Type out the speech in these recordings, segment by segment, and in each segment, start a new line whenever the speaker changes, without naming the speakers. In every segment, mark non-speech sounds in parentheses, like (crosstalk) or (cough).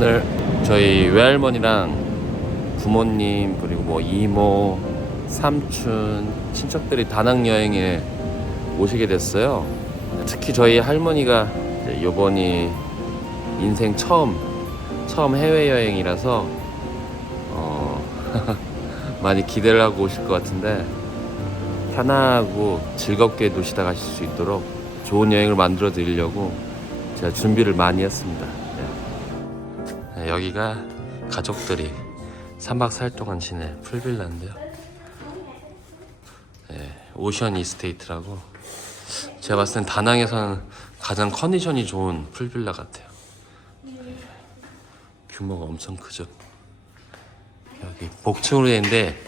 오늘 저희 외할머니랑 부모님 그리고 뭐 이모, 삼촌, 친척들이 다낭 여행에 오시게 됐어요. 특히 저희 할머니가 요번이 인생 처음 처음 해외 여행이라서 어 (laughs) 많이 기대를 하고 오실 것 같은데 편하고 즐겁게 노시다 가실 수 있도록 좋은 여행을 만들어 드리려고 제가 준비를 많이 했습니다. 여기가 가족들이 3박 4일 동안 지낼 풀빌라인데요. 네, 오션 이스테이트라고 제가 봤을 땐 다낭에서는 가장 컨디션이 좋은 풀빌라 같아요. 네, 규모가 엄청 크죠. 여기 복층으로 되어 있는데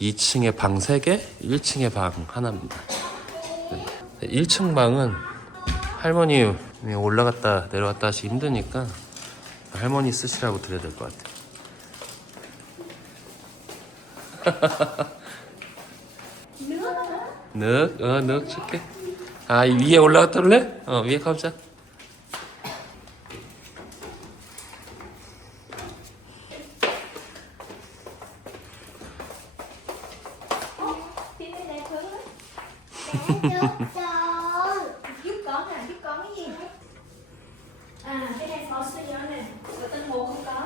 2층에 방 3개, 1층에 방 하나입니다. 네. 1층 방은 할머니 올라갔다 내려갔다 하시 힘드니까 할머니 쓰시라고 드려야 될 것 같아요. 늑? 어, 늑 줄게. 아, 이 위에 올라갔다 올래? 어, 위에 가보자.
giúp con nè giúp con cái gì à cái này phó sư nhớ nè ở tân hồ không có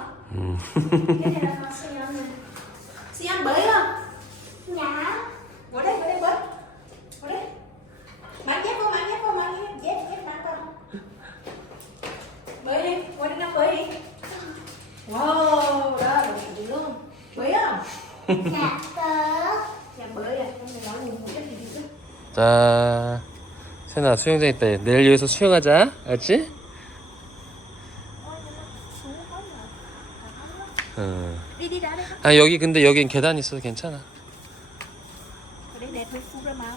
자, 세나 수영장 있다. 내일 여기서 수영하자. 알지? 응.
đi đi đã đây
아 여기 근데 여긴 계단 있어서 괜찮아.
hơn phu ra máu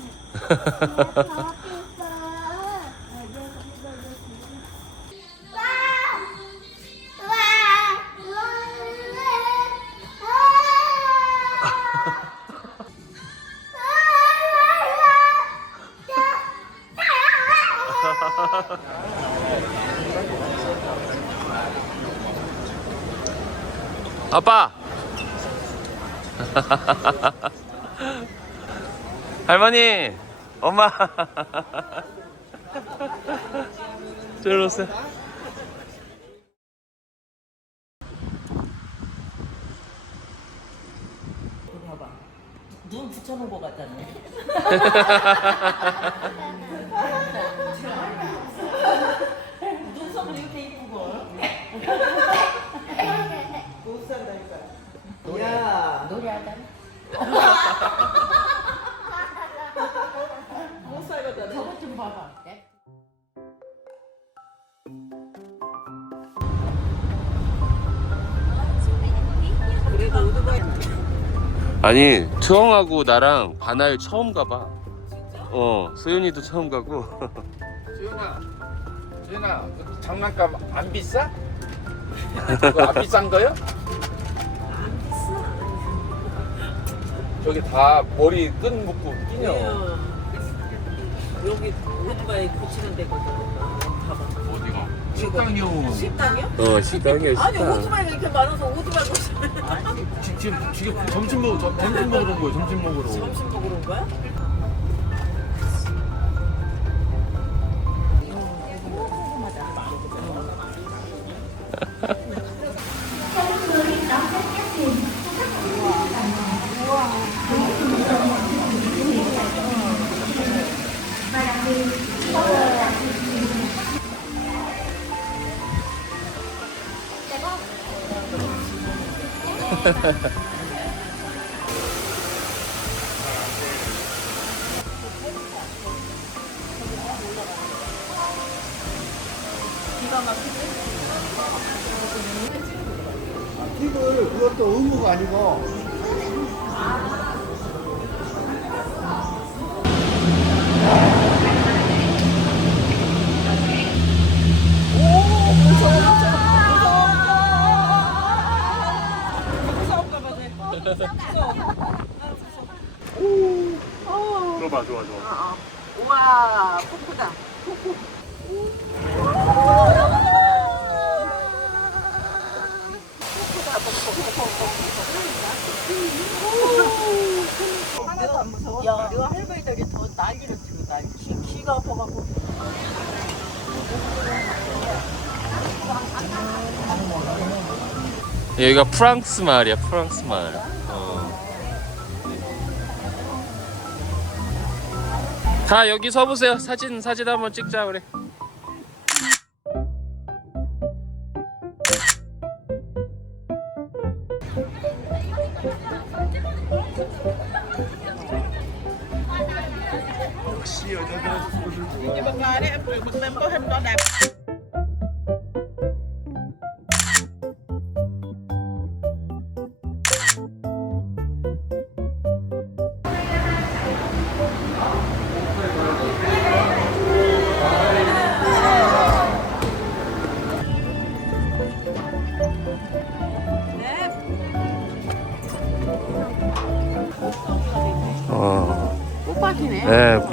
아빠. (laughs) 할머니, 엄마. (laughs) 저리로 오세요.
봐봐. 눈 붙여놓은 거 같잖아. (laughs) 눈썹을 이렇게 이쁜 걸. 못 산다니까. 야, 노래하자. (laughs) 못 살거든. 저것 좀 봐봐. 그래도 오토바이
아니, 투영하고 나랑 반할 처음 가봐. 어, 소윤이도 처음 가고.
수연아, 그 장난감 안 비싸? (laughs) 그거 안 비싼 거요? 저기 다 머리 끈 묶고 끼녀.
여기 오토바이 고치는 데거든. 봐봐.
어디가? 식당이요.
식당이요?
어, 식당이야,
아니
식당.
오토바이가 이렇게 많아서 오토바이 고치는
지금 지금 점심 먹 점- 점심 먹으러 온 거예요. 점심 먹으러.
점심 먹으러 온 거야?
팁을 그것도 의무가 아니고
여기가 프랑스 마을이야, 프랑스 마을. 어. 다 여기 서보세요. 사진 사진 한번 찍자 그래. 우리 어.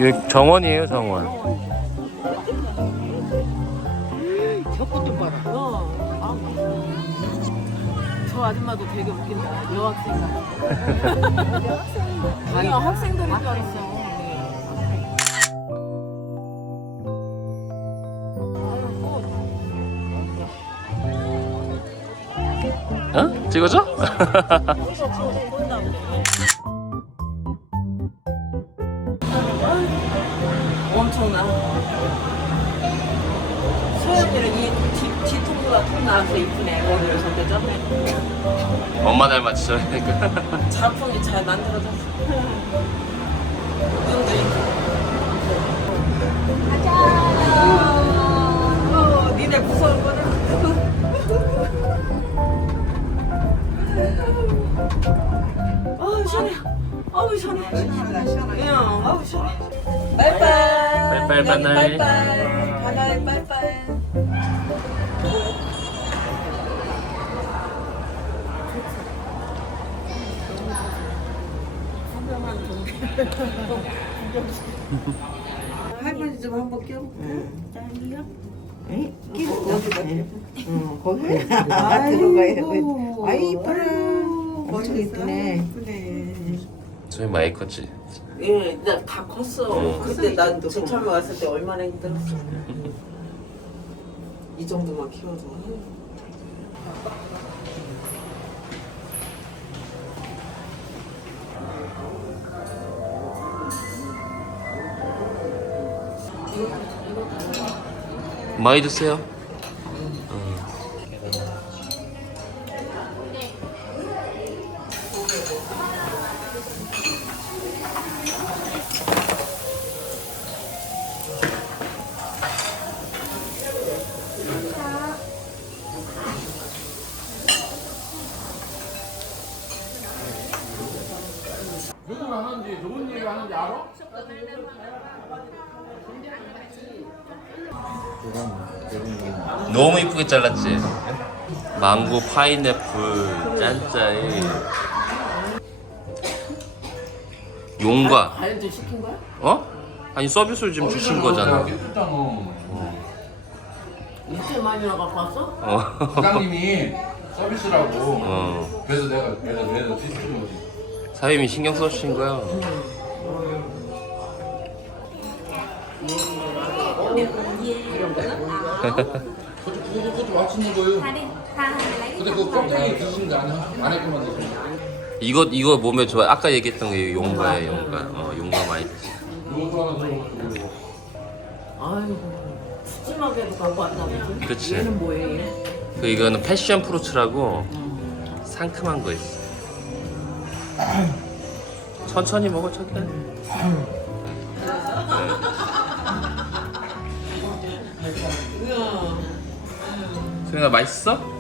여기 정원이에요 정원
저꽃 봐라. 어. 아. 저 아줌마도 되게 웃긴다. 여학생 같아. (laughs) 아니 학생들인 줄 알았어.
어? 찍어줘? (laughs)
뒤, 뒤통수가 툭 나와서 이쁘네. 머리를 저때 짰네.
엄마 그러니까
작품이 잘 만들어졌어. 눈도 있고. 어, 니네 무서울 거네. 아우 시원해. 아우 시원해. 야, 아우 시원해. 빠이빠이.
빠이빠이, 바나이.
빠이빠이. 바나이 빠이빠이. (laughs)
할머니 좀 한번 껴볼까요? 짱이요? 끼고 여기다 응 거기 아 들어가요 아이 이뻐라 엄청 이쁘네 이쁘네.
저희 많이 컸지?
예, 나다 컸어.
어.
그때 난 제처음에 왔을 때 얼마나 힘들었어. 이 정도만 키워도.
많이 드세요
누구가 하는지 좋은 얘기 하는지 알아?
너무 이쁘게 잘랐지? 망고 파인애플 짠짜이 용과
과일도 시킨 거야?
어? 아니 서비스로 지금 주신 거잖아
했잖아.
이렇게 많이 와갖고 왔어?
어.
부장님이 서비스라고.
어.
그래서 내가 그래서 그래서 시키는 거지.
사장님이 신경 써주신 거야
드시는 (laughs) 거
이거 이거 몸에 좋아 아까 얘기했던 게 용과야 용과 어 용과 많이
더.
아이고. 푸짐하게도 갖고 왔다면서?
그치.
얘는 뭐예요? 얘?
그 이거는 패션 프루츠라고 상큼한 거 있어 천천히 먹어 천천히
우 (laughs) 와.
소연아 맛있어?